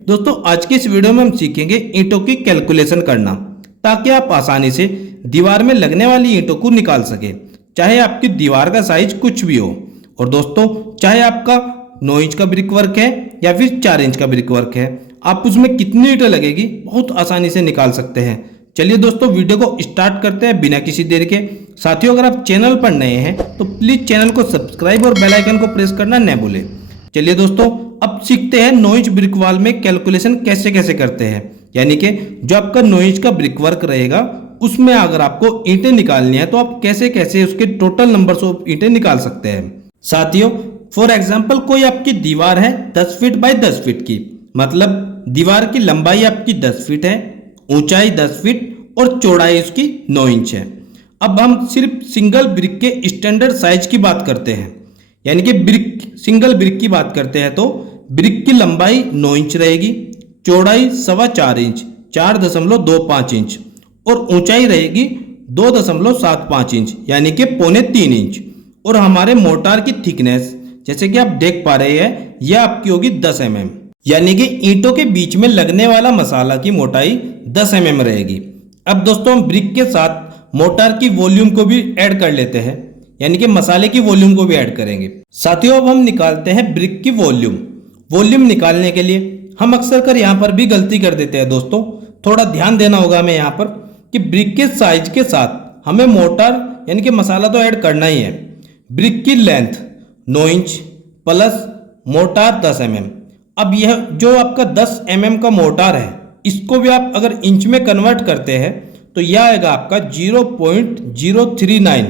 दोस्तों आज की इस वीडियो में हम सीखेंगे ईंटों की कैलकुलेशन करना ताकि आप आसानी से दीवार में लगने वाली ईंटों को निकाल सके, चाहे आपकी दीवार का साइज कुछ भी हो। और दोस्तों चाहे आपका 9 इंच का ब्रिक वर्क है या फिर 4 इंच का ब्रिक वर्क है, आप उसमें कितनी ईंटें लगेगी बहुत आसानी से निकाल सकते हैं। चलिए दोस्तों वीडियो को स्टार्ट करते हैं बिना किसी देर के। साथियों अगर आप चैनल पर नए हैं तो प्लीज चैनल को सब्सक्राइब और बेल आइकन को प्रेस करना न भूलें। चलिए दोस्तों अब सीखते हैं 9 इंच ब्रिक वॉल में कैलकुलेशन कैसे कैसे करते हैं। यानी कि जो आपका 9 इंच का ब्रिक वर्क रहेगा उसमें अगर आपको ईंटें निकालनी है तो आप कैसे कैसे उसके टोटल नंबर्स ऑफ ईंटें निकाल सकते हैं। साथियों फॉर एग्जांपल कोई आपकी दीवार है 10 फीट बाय 10 फीट की, मतलब दीवार की लंबाई आपकी 10 फीट है, ऊंचाई 10 फीट और चौड़ाई उसकी 9 इंच है। अब हम सिर्फ सिंगल ब्रिक के स्टैंडर्ड साइज की बात करते हैं, यानी कि सिंगल ब्रिक की बात करते हैं तो ब्रिक की लंबाई 9 इंच रहेगी, चौड़ाई 4.25 इंच 4.25 इंच और ऊंचाई रहेगी 2.75 इंच यानी कि 2.25 इंच। और हमारे मोर्टार की थिकनेस जैसे कि आप देख पा रहे हैं यह आपकी होगी 10 mm, यानी कि ईंटों के बीच में लगने वाला मसाला की मोटाई 10 mm रहेगी। अब दोस्तों हम ब्रिक के साथ मोर्टार की वॉल्यूम को भी ऐड कर लेते हैं, यानी कि मसाले की वॉल्यूम को भी ऐड करेंगे। साथियों अब हम निकालते हैं ब्रिक की वॉल्यूम निकालने के लिए हम अक्सर कर यहाँ पर भी गलती कर देते हैं। दोस्तों थोड़ा ध्यान देना होगा हमें यहाँ पर कि ब्रिक के साइज के साथ हमें मोर्टार यानी कि मसाला तो ऐड करना ही है। ब्रिक की length 9 inch plus mortar 10 mm। अब यह जो आपका 10 mm का मोर्टार है इसको भी आप अगर इंच में कन्वर्ट करते हैं तो यह आएगा आपका 0.039।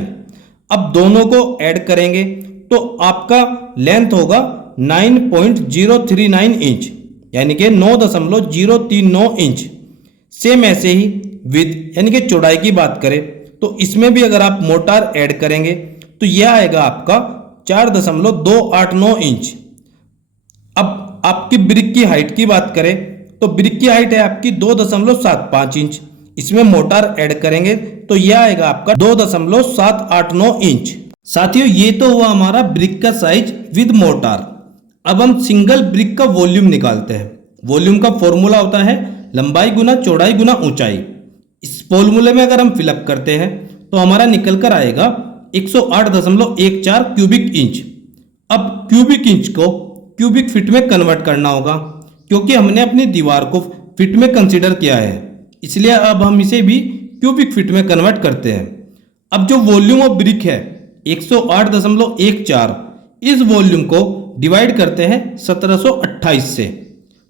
अब दोनों को ऐड करेंगे तो आपका लेंथ होगा 9.039 इंच यानी कि 9.039 इंच। सेम ऐसे ही विड्थ यानी कि चौड़ाई की बात करें तो इसमें भी अगर आप मोर्टार ऐड करेंगे तो यह आएगा आपका 4.289 इंच। अब आपकी ब्रिक की हाइट की बात करें तो ब्रिक की हाइट है आपकी 2.75 इंच, इसमें मोर्टार ऐड करेंगे तो यह आएगा आपका 2.789 इंच। साथियों ये तो हुआ हमारा ब्रिक का साइज विद मोर्टार। अब हम सिंगल ब्रिक का वॉल्यूम निकालते हैं। वॉल्यूम का फॉर्मूला होता है लंबाई गुना चौड़ाई गुना ऊंचाई। इस फॉर्मूले में अगर हम फिलअप करते हैं तो हमारा निकल कर आएगा 108.14 क्यूबिक इंच। अब क्यूबिक इंच को क्यूबिक फीट में कन्वर्ट करना होगा क्योंकि हमने अपनी दीवार को फीट में कंसीडर किया है, इसलिए अब हम इसे भी क्यूबिक फीट में कन्वर्ट करते हैं। अब जो वॉल्यूम ऑफ ब्रिक है 108.14, इस वॉल्यूम को डिवाइड करते हैं 1728 से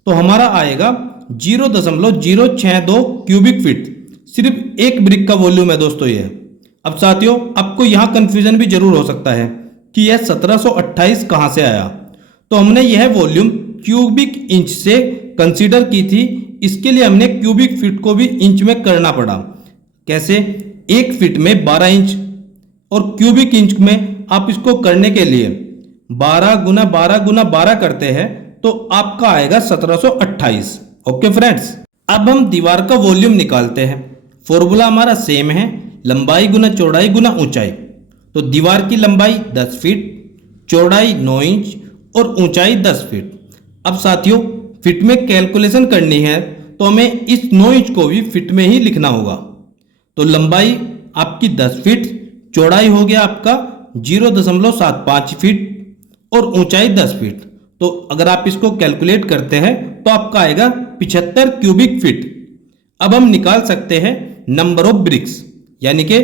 तो हमारा आएगा 0.062 क्यूबिक फीट। सिर्फ एक ब्रिक का वॉल्यूम है दोस्तों ये। अब साथियों आपको यहाँ कंफ्यूजन भी जरूर हो सकता है कि यह 1728 कहाँ से आया, तो हमने यह वॉल्यूम क्यूबिक इंच से कंसीडर की थी, इसके लिए हमने क्यूबिक फीट को भी इंच में करना पड़ा। कैसे? एक फीट में 12 इंच और क्यूबिक इंच में आप इसको करने के लिए 12 गुना 12 गुना 12 करते हैं तो आपका आएगा 1728। ओके फ्रेंड्स, अब हम दीवार का वॉल्यूम निकालते हैं। फॉर्मूला हमारा सेम है लंबाई गुना चौड़ाई गुना ऊंचाई। तो दीवार की लंबाई 10 फीट, चौड़ाई 9 इंच और ऊंचाई 10 फीट। अब साथियों फीट में कैलकुलेशन करनी है तो हमें इस 9 इंच को भी फीट में ही लिखना होगा। तो लंबाई आपकी 10 फीट, चौड़ाई हो गया आपका 0.75 फीट और ऊंचाई 10 फीट। तो अगर आप इसको कैलकुलेट करते हैं तो आपका आएगा 75 क्यूबिक फीट। अब हम निकाल सकते हैं नंबर ऑफ ब्रिक्स, यानी कि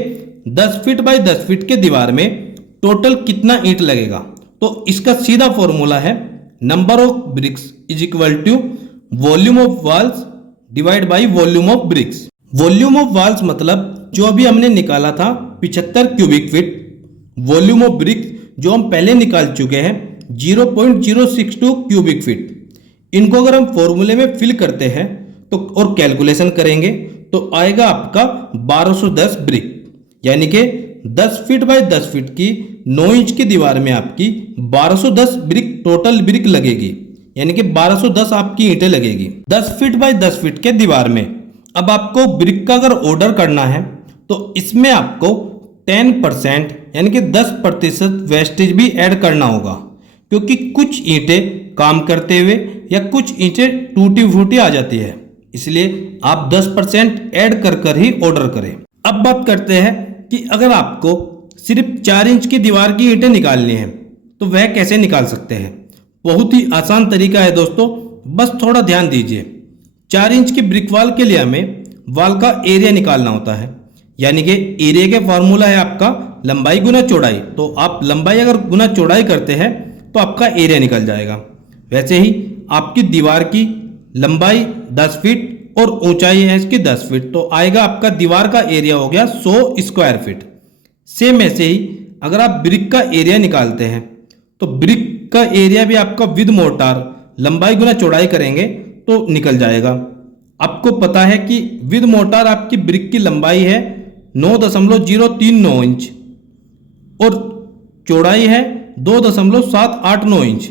10 फीट बाय 10 फीट के दीवार में टोटल कितना ईंट लगेगा। तो इसका सीधा फॉर्मूला है number of bricks is equal to volume of walls divide by volume of bricks. Volume of walls मतलब जो अभी हमने निकाला था 75 cubic feet, volume of bricks जो हम पहले निकाल चुके हैं 0.062 क्यूबिक फीट। इनको अगर हम फॉर्मूले में फिल करते हैं तो और कैलकुलेशन करेंगे तो आएगा आपका 1210 ब्रिक, यानी कि 10 फीट बाय 10 फीट की 9 इंच की दीवार में आपकी 1210 ब्रिक टोटल ब्रिक लगेगी, यानी कि 1210 आपकी ईंटें लगेगी 10 फीट बाय 10 फीट के दीवार में। अब आपको ब्रिक का अगर ऑर्डर करना है तो इसमें आपको 10% यानी कि 10% वेस्टेज भी ऐड करना होगा, क्योंकि कुछ ईंटें काम करते हुए या कुछ ईंटें टूटी फूटी आ जाती है, इसलिए आप 10% ऐड कर कर ही ऑर्डर करें। अब बात करते हैं कि अगर आपको सिर्फ 4 इंच की दीवार की ईंटें निकालनी है तो वह कैसे निकाल सकते हैं। बहुत ही आसान तरीका है दोस्तों, बस थोड़ा ध्यान दीजिए। 4 इंच की ब्रिक वॉल के लिए हमें वॉल का एरिया निकालना होता है, यानी कि एरिया का फॉर्मूला है आपका लंबाई गुना चौड़ाई। तो आप लंबाई अगर गुना चौड़ाई करते हैं तो आपका एरिया निकल जाएगा। वैसे ही आपकी दीवार की लंबाई 10 फीट और ऊंचाई है इसकी 10 फीट, तो आएगा आपका दीवार का एरिया हो गया 100 स्क्वायर फीट। सेम ऐसे ही अगर आप ब्रिक का एरिया निकालते हैं तो ब्रिक का एरिया भी आपका विद मोर्टार लंबाई गुना चौड़ाई करेंगे तो निकल जाएगा। आपको पता है कि विद मोर्टार आपकी ब्रिक की लंबाई है 9.039 इंच और चौड़ाई है 2.789 इंच,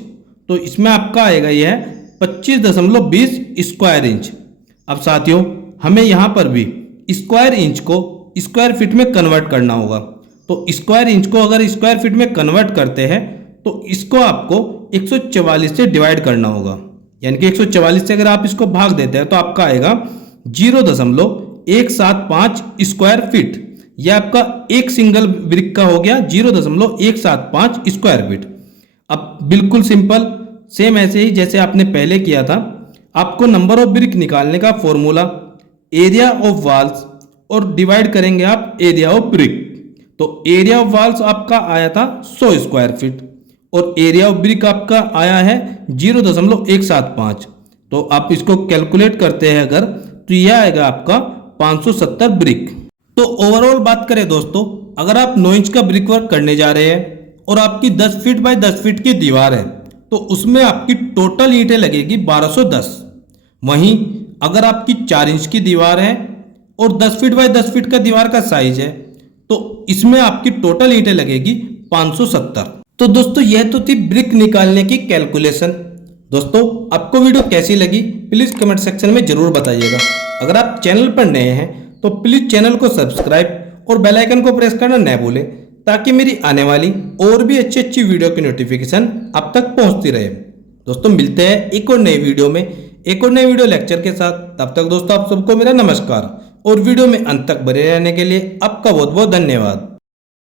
तो इसमें आपका आएगा यह 25.20 स्क्वायर इंच। अब साथियों हमें यहाँ पर भी स्क्वायर इंच को स्क्वायर फीट में कन्वर्ट करना होगा। तो स्क्वायर इंच को अगर स्क्वायर फीट में कन्वर्ट करते हैं तो इसको आपको 144 से डिवाइड करना होगा, यानी कि 144 से अगर आप इसको भाग देते हैं तो आपका आएगा 0.175 स्क्वायर फीट। यह आपका एक सिंगल ब्रिक का हो गया 0.175 स्क्वायर फीट। अब बिल्कुल सिंपल सेम ऐसे ही जैसे आपने पहले किया था, आपको नंबर ऑफ ब्रिक निकालने का फॉर्मूला एरिया ऑफ वॉल्स और डिवाइड करेंगे आप एरिया ऑफ ब्रिक। तो एरिया ऑफ वॉल्स आपका आया था 100 स्क्वायर फीट और एरिया ऑफ ब्रिक आपका आया है 0.175। तो आप इसको कैलकुलेट करते हैं अगर तो यह आएगा आपका 570 ब्रिक। तो ओवरऑल बात करें दोस्तों, अगर आप 9 इंच का ब्रिक वर्क करने जा रहे हैं और आपकी 10 फीट बाय 10 फीट की दीवार है तो उसमें आपकी टोटल ईंटें लगेगी 1210। वहीं अगर आपकी 4 इंच की दीवार है और 10 फीट बाय 10 फीट का दीवार का साइज है तो इसमें आपकी टोटल ईंटें लगेगी 570। तो दोस्तों यह तो थी ब्रिक निकालने की कैलकुलेशन। दोस्तों आपको वीडियो कैसी लगी प्लीज कमेंट सेक्शन में जरूर बताइएगा। अगर आप चैनल पर नए हैं तो प्लीज चैनल को सब्सक्राइब और बेल आइकन को प्रेस करना न भूलें ताकि मेरी आने वाली और भी अच्छी अच्छी वीडियो की नोटिफिकेशन आप तक पहुंचती रहे। दोस्तों मिलते हैं एक और नई वीडियो में एक और नए वीडियो लेक्चर के साथ। तब तक दोस्तों आप सबको मेरा नमस्कार और वीडियो में अंत तक बने रहने के लिए आपका बहुत बहुत धन्यवाद।